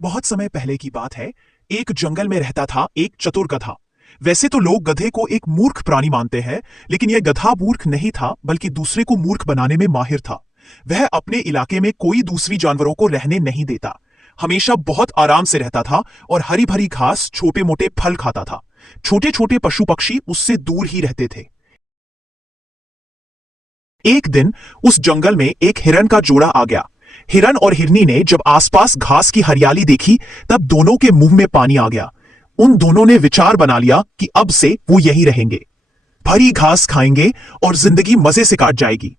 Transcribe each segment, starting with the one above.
बहुत समय पहले की बात है। एक जंगल में रहता था एक चतुर गधा। वैसे तो लोग गधे को एक मूर्ख प्राणी मानते हैं, लेकिन यह गधा मूर्ख नहीं था, बल्कि दूसरे को मूर्ख बनाने में माहिर था। वह अपने इलाके में कोई दूसरी जानवरों को रहने नहीं देता, हमेशा बहुत आराम से रहता था और हरी भरी घास, छोटे मोटे फल खाता था। छोटे छोटे पशु पक्षी उससे दूर ही रहते थे। एक दिन उस जंगल में एक हिरन का जोड़ा आ गया। हिरन और हिरनी ने जब आसपास घास की हरियाली देखी, तब दोनों के मुंह में पानी आ गया। उन दोनों ने विचार बना लिया कि अब से वो यही रहेंगे, भरी घास खाएंगे और जिंदगी मजे से काट जाएगी।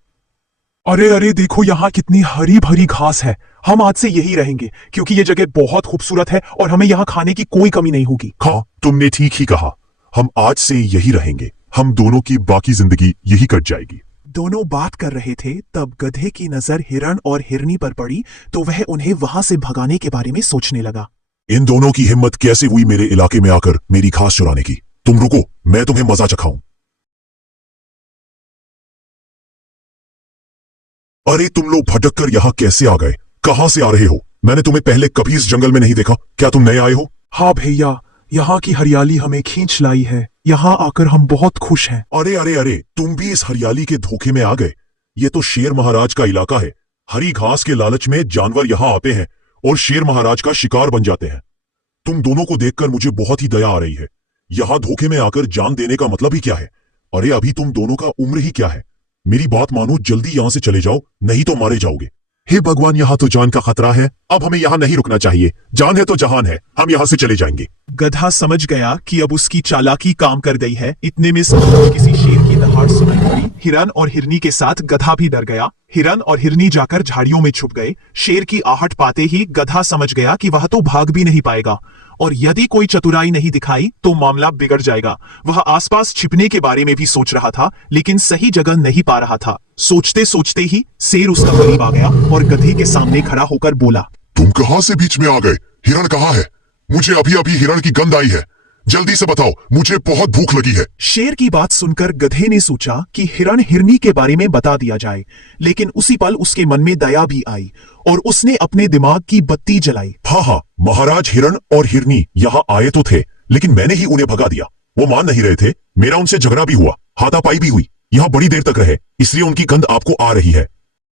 अरे अरे देखो, यहाँ कितनी हरी भरी घास है। हम आज से यही रहेंगे, क्योंकि ये जगह बहुत खूबसूरत है और हमें यहाँ खाने की कोई कमी नहीं होगी। हाँ, तुमने ठीक ही कहा। हम आज से यही रहेंगे। हम दोनों की बाकी जिंदगी यही कट जाएगी। दोनों बात कर रहे थे, तब गधे की नजर हिरन और हिरनी पर पड़ी, तो वह उन्हें वहां से भगाने के बारे में सोचने लगा। इन दोनों की हिम्मत कैसे हुई मेरे इलाके में आकर मेरी घास चुराने की? तुम रुको, मैं तुम्हें मजा चखाऊं। अरे तुम लोग भटक कर यहाँ कैसे आ गए? कहां से आ रहे हो? मैंने तुम्हें पहले कभी इस जंगल में नहीं देखा। क्या तुम नए आए हो? हाँ भैया, यहाँ की हरियाली हमें खींच लाई है। यहाँ आकर हम बहुत खुश हैं। अरे अरे अरे, तुम भी इस हरियाली के धोखे में आ गए। ये तो शेर महाराज का इलाका है। हरी घास के लालच में जानवर यहाँ आते हैं और शेर महाराज का शिकार बन जाते हैं। तुम दोनों को देखकर मुझे बहुत ही दया आ रही है। यहाँ धोखे में आकर जान देने का मतलब ही क्या है? अरे अभी तुम दोनों का उम्र ही क्या है? मेरी बात मानो, जल्दी यहाँ से चले जाओ, नहीं तो मारे जाओगे। हे भगवान, यहाँ तो जान का खतरा है। अब हमें यहाँ नहीं रुकना चाहिए। जान है तो जहान है, हम यहाँ से चले जाएंगे। गधा समझ गया कि अब उसकी चालाकी काम कर गई है। इतने में सचमुच किसी शेर की दहाड़ सुनाई पड़ी। हिरन और हिरनी के साथ गधा भी डर गया। हिरन और हिरनी जाकर झाड़ियों में छुप गए। शेर की आहट पाते ही गधा समझ गया कि वह तो भाग भी नहीं पाएगा, और यदि कोई चतुराई नहीं दिखाई तो मामला बिगड़ जाएगा। वह आसपास छिपने के बारे में भी सोच रहा था, लेकिन सही जगह नहीं पा रहा था। सोचते सोचते ही शेर उसका करीब आ गया और गधे के सामने खड़ा होकर बोला, तुम कहां से बीच में आ गए? हिरण कहाँ है? मुझे अभी अभी हिरण की गंध आई है। जल्दी से बताओ, मुझे बहुत भूख लगी है। शेर की बात सुनकर गधे ने सोचा कि हिरण हिरनी के बारे में बता दिया जाए, लेकिन उसी पल उसके मन में दया भी आई और उसने अपने दिमाग की बत्ती जलाई। हाँ हाँ, महाराज हिरण और हिरनी यहाँ आए तो थे, लेकिन मैंने ही उन्हें भगा दिया। वो मान नहीं रहे थे। मेरा उनसे झगड़ा भी हुआ, हाथापाई भी हुई। यहाँ बड़ी देर तक रहे, इसलिए उनकी गंध आपको आ रही है।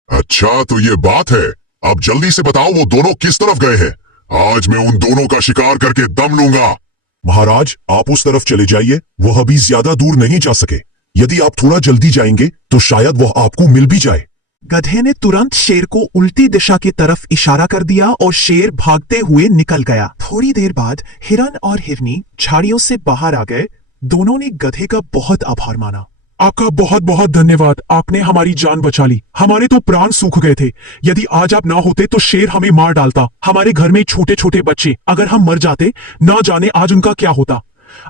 अच्छा तो ये बात है। अब जल्दी से बताओ, वो दोनों किस तरफ गए हैं? आज मैं उन दोनों का शिकार करके दम लूंगा। महाराज, आप उस तरफ चले जाइए। वह अभी ज्यादा दूर नहीं जा सके। यदि आप थोड़ा जल्दी जाएंगे तो शायद वह आपको मिल भी जाए। गधे ने तुरंत शेर को उल्टी दिशा की तरफ इशारा कर दिया और शेर भागते हुए निकल गया। थोड़ी देर बाद हिरन और हिरनी झाड़ियों से बाहर आ गए। दोनों ने गधे का बहुत आभार माना। आपका बहुत बहुत धन्यवाद, आपने हमारी जान बचा ली। हमारे तो प्राण सूख गए थे। यदि आज आप ना होते तो शेर हमें मार डालता। हमारे घर में छोटे छोटे बच्चे, अगर हम मर जाते, ना जाने आज उनका क्या होता।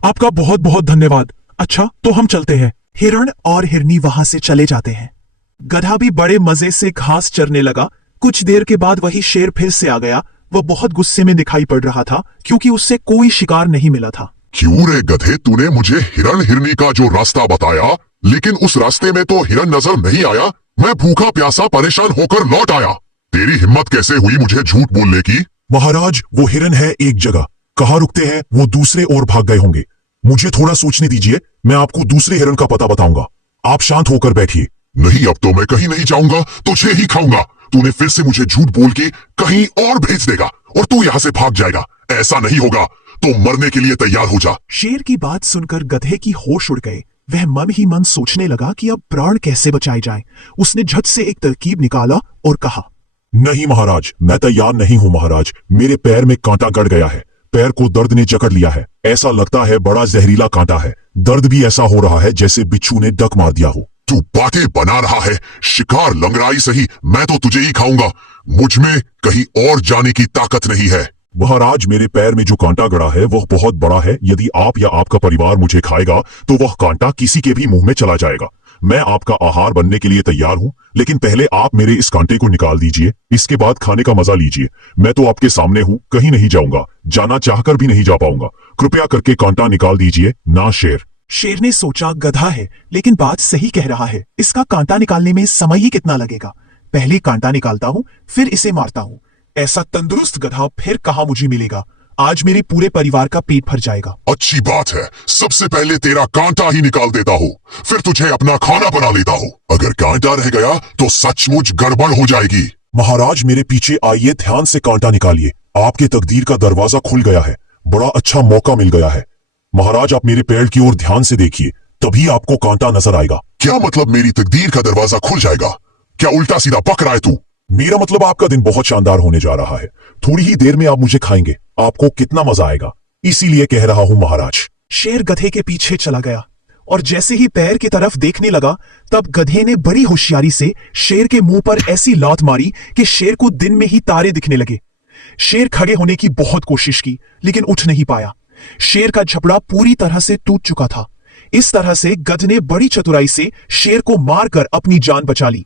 आपका बहुत बहुत धन्यवाद। अच्छा तो हम चलते हैं। हिरण और हिरनी वहां से चले जाते हैं। गधा भी बड़े मजे से घास चरने लगा। कुछ देर के बाद वही शेर फिर से आ गया। वह बहुत गुस्से में दिखाई पड़ रहा था, क्योंकि उससे कोई शिकार नहीं मिला था। क्यों रे गधे, तूने मुझे हिरण हिरनी का जो रास्ता बताया, लेकिन उस रास्ते में तो हिरण नजर नहीं आया। मैं भूखा प्यासा परेशान होकर लौट आया। तेरी हिम्मत कैसे हुई मुझे झूठ बोलने की? महाराज, वो हिरण है एक जगह। कहाँ रुकते हैं वो दूसरे ओर भाग गए होंगे। मुझे थोड़ा सोचने दीजिए, मैं आपको दूसरे हिरण का पता बताऊंगा। आप शांत होकर बैठिए। नहीं, अब तो मैं कहीं नहीं जाऊंगा, तुझे ही खाऊंगा। तूने फिर से मुझे झूठ बोल के कहीं और भेज देगा और तू यहाँ से भाग जाएगा। ऐसा नहीं होगा, तो मरने के लिए तैयार हो जा। शेर की बात सुनकर गधे की होश उड़ गए। वह मन ही मन सोचने लगा कि अब प्राण कैसे बचाए जाएं। उसने झट से एक तरकीब निकाला और कहा, नहीं महाराज, मैं तैयार नहीं हूँ महाराज। मेरे पैर में कांटा गड़ गया है। पैर को दर्द ने जकड़ लिया है। ऐसा लगता है बड़ा जहरीला कांटा है। दर्द भी ऐसा हो रहा है जैसे बिच्छू ने डक मार दिया हो। तू बातें बना रहा है। शिकार लंगड़ाई सही, मैं तो तुझे ही खाऊंगा। मुझ में कहीं और जाने की ताकत नहीं है। महाराज, मेरे पैर में जो कांटा गड़ा है वह बहुत बड़ा है। यदि आप या आपका परिवार मुझे खाएगा तो वह कांटा किसी के भी मुंह में चला जाएगा। मैं आपका आहार बनने के लिए तैयार हूँ, लेकिन पहले आप मेरे इस कांटे को निकाल दीजिए। इसके बाद खाने का मजा लीजिए। मैं तो आपके सामने हूँ, कहीं नहीं जाऊंगा। जाना चाहकर भी नहीं जा पाऊंगा। कृपया करके कांटा निकाल दीजिए ना शेर। शेर ने सोचा, गधा है लेकिन बात सही कह रहा है। इसका कांटा निकालने में समय ही कितना लगेगा। पहले कांटा निकालता हूँ, फिर इसे मारता हूँ। ऐसा तंदुरुस्त गधा फिर कहाँ मुझे मिलेगा। आज मेरे पूरे परिवार का पेट भर जाएगा। अच्छी बात है, सबसे पहले तेरा कांटा ही निकाल देता हूँ, फिर तुझे अपना खाना बना लेता हूँ। अगर कांटा रह गया तो सचमुच गड़बड़ हो जाएगी। महाराज मेरे पीछे आइए, ध्यान से कांटा निकालिए। आपके तकदीर का दरवाजा खुल गया है, बड़ा अच्छा मौका मिल गया है। महाराज आप मेरे पैर की ओर ध्यान से देखिए, तभी आपको कांटा नजर आएगा। क्या मतलब मेरी तकदीर का दरवाजा खुल जाएगा? क्या उल्टा सीधा बक रहा है तू? मेरा मतलब आपका दिन बहुत शानदार होने जा रहा है। थोड़ी ही देर में आप मुझे खाएंगे, आपको कितना मजा आएगा, इसीलिए कह रहा हूं महाराज। शेर गधे के पीछे चला गया और जैसे ही पैर की तरफ देखने लगा तब गधे ने बड़ी होशियारी से शेर के मुंह पर ऐसी लात मारी कि शेर को दिन में ही तारे दिखने लगे। शेर खड़े होने की बहुत कोशिश की लेकिन उठ नहीं पाया। शेर का झपड़ा पूरी तरह से टूट चुका था। इस तरह से गधे ने बड़ी चतुराई से शेर को मारकर अपनी जान बचा ली।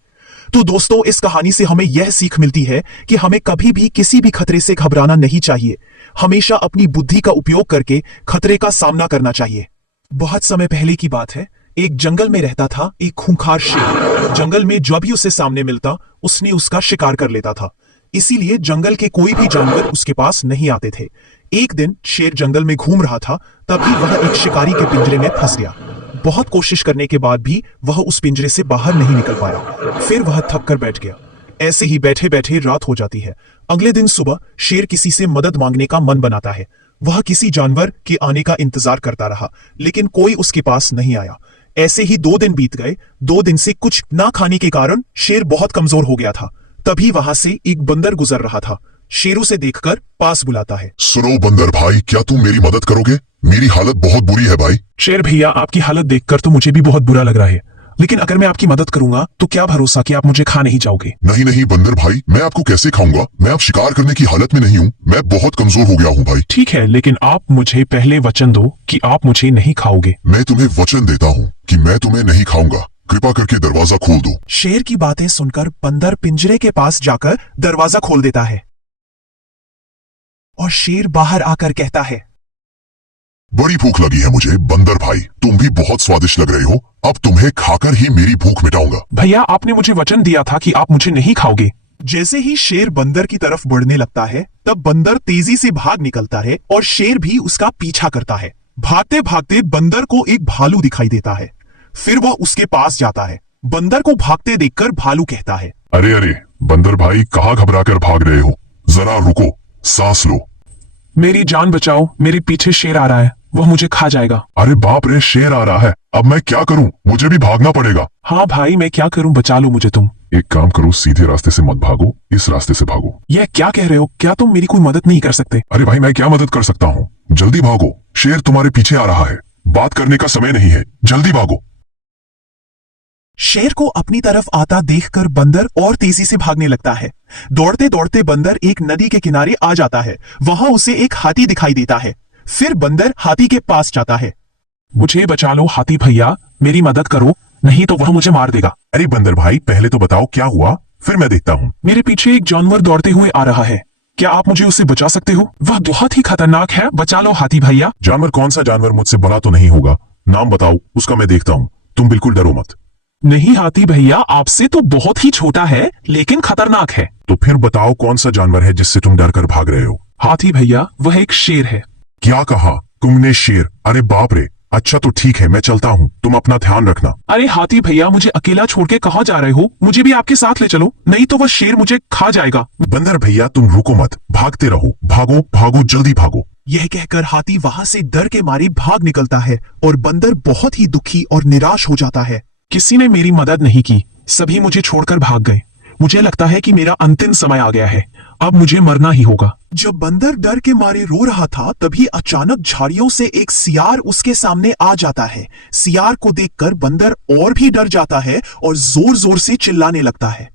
तो दोस्तों, इस कहानी से हमें यह सीख मिलती है कि हमें कभी भी किसी भी खतरे से घबराना नहीं चाहिए। हमेशा अपनी बुद्धि का उपयोग करके खतरे का सामना करना चाहिए। बहुत समय पहले की बात है, एक जंगल में रहता था एक खूंखार शेर। जंगल में जो भी उसे सामने मिलता उसने उसका शिकार कर लेता था, इसीलिए जंगल के कोई भी जानवर उसके पास नहीं आते थे। एक दिन शेर जंगल में घूम रहा था, तभी वह एक शिकारी के पिंजरे में फंस गया। बहुत कोशिश करने के बाद भी वह उस पिंजरे से बाहर नहीं निकल पाया। फिर वह थक कर बैठ गया। ऐसे ही बैठे बैठे रात हो जाती है। अगले दिन सुबह शेर किसी से मदद मांगने का मन बनाता है। वह किसी जानवर के आने का इंतजार करता रहा लेकिन कोई उसके पास नहीं आया। ऐसे ही 2 दिन बीत गए। 2 दिन से कुछ ना खाने के कारण शेर बहुत कमजोर हो गया था। तभी वहां से एक बंदर गुजर रहा था। शेर उसे देखकर पास बुलाता है। सुनो बंदर भाई, क्या तुम मेरी मदद करोगे? मेरी हालत बहुत बुरी है भाई। शेर भैया, आपकी हालत देखकर तो मुझे भी बहुत बुरा लग रहा है, लेकिन अगर मैं आपकी मदद करूंगा तो क्या भरोसा कि आप मुझे खा नहीं जाओगे। नहीं नहीं बंदर भाई, मैं आपको कैसे खाऊंगा? मैं अब शिकार करने की हालत में नहीं हूँ, मैं बहुत कमजोर हो गया हूँ भाई। ठीक है, लेकिन आप मुझे पहले वचन दो कि आप मुझे नहीं खाओगे। मैं तुम्हें वचन देता हूँ कि मैं तुम्हें नहीं खाऊंगा। कृपा करके दरवाजा खोल दो। शेर की बातें सुनकर बंदर पिंजरे के पास जाकर दरवाजा खोल देता है और शेर बाहर आकर कहता है, बड़ी भूख लगी है मुझे बंदर भाई, तुम भी बहुत स्वादिष्ट लग रहे हो। अब तुम्हें खाकर ही मेरी भूख मिटाऊंगा। भैया, आपने मुझे वचन दिया था कि आप मुझे नहीं खाओगे। जैसे ही शेर बंदर की तरफ बढ़ने लगता है तब बंदर तेजी से भाग निकलता है और शेर भी उसका पीछा करता है। भागते भागते बंदर को एक भालू दिखाई देता है। फिर वह उसके पास जाता है। बंदर को भागते देखकर भालू कहता है, अरे अरे बंदर भाई, कहाँ घबरा कर भाग रहे हो? जरा रुको, सांस लो। मेरी जान बचाओ, मेरे पीछे शेर आ रहा है, वह मुझे खा जाएगा। अरे बाप रे, शेर आ रहा है, अब मैं क्या करूं? मुझे भी भागना पड़ेगा। हाँ भाई, मैं क्या करूं, बचा लो मुझे तुम। एक काम करो, सीधे रास्ते से मत भागो, इस रास्ते से भागो। यह क्या कह रहे हो? क्या तुम मेरी कोई मदद नहीं कर सकते? अरे भाई, मैं क्या मदद कर सकता हूँ? जल्दी भागो, शेर तुम्हारे पीछे आ रहा है। बात करने का समय नहीं है, जल्दी भागो। शेर को अपनी तरफ आता देखकर बंदर और तेजी से भागने लगता है। दौड़ते दौड़ते बंदर एक नदी के किनारे आ जाता है। वहां उसे एक हाथी दिखाई देता है। फिर बंदर हाथी के पास जाता है। मुझे बचा लो हाथी भैया, मेरी मदद करो, नहीं तो वह मुझे मार देगा। अरे बंदर भाई, पहले तो बताओ क्या हुआ, फिर मैं देखता हूँ। मेरे पीछे एक जानवर दौड़ते हुए आ रहा है, क्या आप मुझे उससे बचा सकते हो? वह बहुत ही खतरनाक है, बचा लो हाथी भैया। जानवर? कौन सा जानवर? मुझसे बड़ा तो नहीं होगा, नाम बताओ, उसका मैं देखता हूँ। तुम बिल्कुल डरो मत। नहीं हाथी भैया, आपसे तो बहुत ही छोटा है लेकिन खतरनाक है। तो फिर बताओ कौन सा जानवर है जिससे तुम डर कर भाग रहे हो? हाथी भैया, वह एक शेर है। क्या कहा तुमने? शेर? अरे बाप रे, अच्छा तो ठीक है, मैं चलता हूँ, तुम अपना ध्यान रखना। अरे हाथी भैया, मुझे अकेला छोड़ के कहाँ जा रहे हो? मुझे भी आपके साथ ले चलो, नहीं तो वह शेर मुझे खा जाएगा। बंदर भैया, तुम रुको मत, भागते रहो, भागो भागो, जल्दी भागो। यह कहकर हाथी वहां से डर के मारे भाग निकलता है और बंदर बहुत ही दुखी और निराश हो जाता है। किसी ने मेरी मदद नहीं की, सभी मुझे छोड़कर भाग गए। मुझे लगता है कि मेरा अंतिम समय आ गया है, अब मुझे मरना ही होगा। जब बंदर डर के मारे रो रहा था तभी अचानक झाड़ियों से एक सियार उसके सामने आ जाता है। सियार को देखकर बंदर और भी डर जाता है और जोर जोर से चिल्लाने लगता है,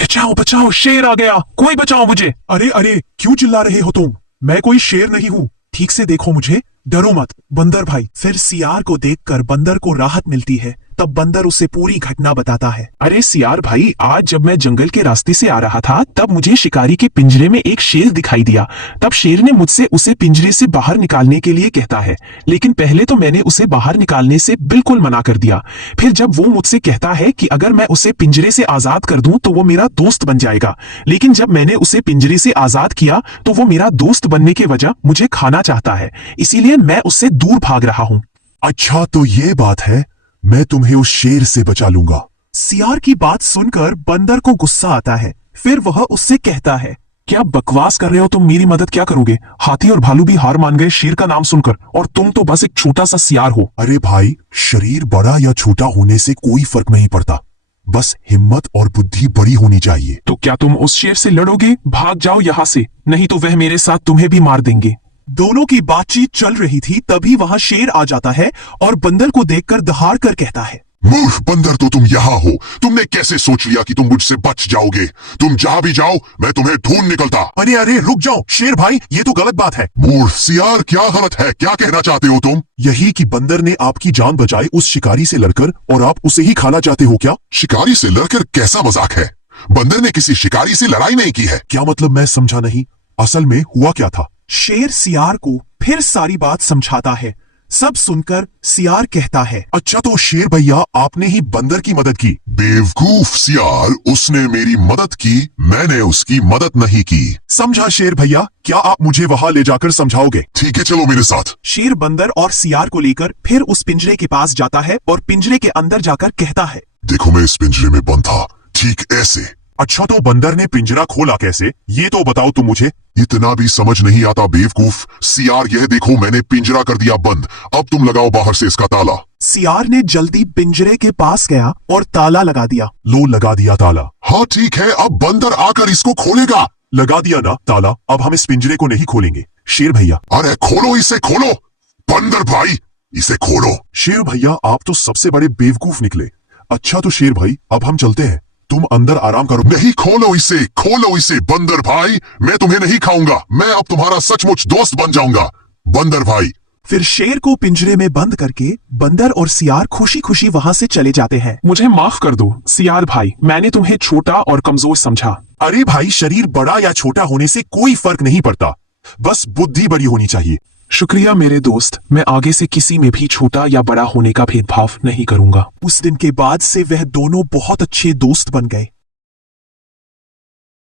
बचाओ बचाओ, शेर आ गया, कोई बचाओ मुझे। अरे अरे, क्यों चिल्ला रहे हो तुम? मैं कोई शेर नहीं हूँ, ठीक से देखो मुझे, डरो मत बंदर भाई। फिर सियार को देखकर बंदर को राहत मिलती है। तब बंदर उसे पूरी घटना बताता है। अरे सियार भाई, आज जब मैं जंगल के रास्ते से आ रहा था तब मुझे शिकारी के पिंजरे में एक शेर दिखाई दिया। तब शेर ने मुझसे उसे पिंजरे से बाहर निकालने के लिए कहता है, लेकिन पहले तो मैंने उसे बाहर निकालने से बिल्कुल मना कर दिया। फिर जब वो मुझसे कहता है कि अगर मैं उसे पिंजरे से आजाद कर दूं तो वो मेरा दोस्त बन जाएगा, लेकिन जब मैंने उसे पिंजरे से आजाद किया तो वो मेरा दोस्त बनने के वजह मुझे खाना चाहता है, इसीलिए मैं उससे दूर भाग रहा हूँ। अच्छा तो ये बात है, मैं तुम्हें उस शेर से बचा लूंगा। सियार की बात सुनकर बंदर को गुस्सा आता है। फिर वह उससे कहता है, क्या बकवास कर रहे हो तुम? मेरी मदद क्या करोगे? हाथी और भालू भी हार मान गए शेर का नाम सुनकर, और तुम तो बस एक छोटा सा सियार हो। अरे भाई, शरीर बड़ा या छोटा होने से कोई फर्क नहीं पड़ता, बस हिम्मत और बुद्धि बड़ी होनी चाहिए। तो क्या तुम उस शेर से लड़ोगे? भाग जाओ यहाँ से, नहीं तो वह मेरे साथ तुम्हें भी मार देंगे। दोनों की बातचीत चल रही थी, तभी वहां शेर आ जाता है और बंदर को देखकर दहाड़ कर कहता है, मूर्ख बंदर, तो तुम यहाँ हो। तुमने कैसे सोच लिया कि तुम मुझसे बच जाओगे? तुम जहाँ भी जाओ मैं तुम्हें ढूंढ निकलता। अरे अरे रुक जाओ शेर भाई, ये तो गलत बात है। मूर्ख सियार, क्या गलत है? क्या कहना चाहते हो तुम? यही कि बंदर ने आपकी जान बचाई उस शिकारी से लड़कर, और आप उसे ही खाना चाहते हो क्या? शिकारी से लड़कर कैसा मजाक है? बंदर ने किसी शिकारी से लड़ाई नहीं की है। क्या मतलब? मैं समझा नहीं, असल में हुआ क्या था? शेर सियार को फिर सारी बात समझाता है। सब सुनकर सियार कहता है, अच्छा तो शेर भैया, आपने ही बंदर की मदद की। बेवकूफ सियार, उसने मेरी मदद की, मैंने उसकी मदद नहीं की। समझा शेर भैया, क्या आप मुझे वहां ले जाकर समझाओगे? ठीक है, चलो मेरे साथ। शेर बंदर और सियार को लेकर फिर उस पिंजरे के पास जाता है और पिंजरे के अंदर जाकर कहता है, देखो मैं इस पिंजरे में बंद था, ठीक ऐसे। अच्छा तो बंदर ने पिंजरा खोला कैसे, ये तो बताओ तुम मुझे। इतना भी समझ नहीं आता बेवकूफ। सियार, यह देखो मैंने पिंजरा कर दिया बंद, अब तुम लगाओ बाहर से इसका ताला। सियार ने जल्दी पिंजरे के पास गया और ताला लगा दिया। लो, लगा दिया ताला। हाँ ठीक है, अब बंदर आकर इसको खोलेगा। लगा दिया ना ताला, अब हम इस पिंजरे को नहीं खोलेंगे। शेर भैया, अरे खोलो इसे, खोलो। बंदर भाई, इसे खोलो। शेर भैया, आप तो सबसे बड़े बेवकूफ निकले। अच्छा तो शेर भाई, अब हम चलते हैं, तुम अंदर आराम करो। नहीं, खोलो इसे, खोलो इसे। बंदर भाई, मैं तुम्हें नहीं खाऊंगा, मैं अब तुम्हारा सचमुच दोस्त बन जाऊंगा। बंदर भाई। फिर शेर को पिंजरे में बंद करके बंदर और सियार खुशी खुशी वहां से चले जाते हैं। मुझे माफ कर दो सियार भाई, मैंने तुम्हें छोटा और कमजोर समझा। अरे भाई, शरीर बड़ा या छोटा होने से कोई फर्क नहीं पड़ता, बस बुद्धि बड़ी होनी चाहिए। शुक्रिया मेरे दोस्त, मैं आगे से किसी में भी छोटा या बड़ा होने का भेदभाव नहीं करूंगा। उस दिन के बाद से वह दोनों बहुत अच्छे दोस्त बन गए।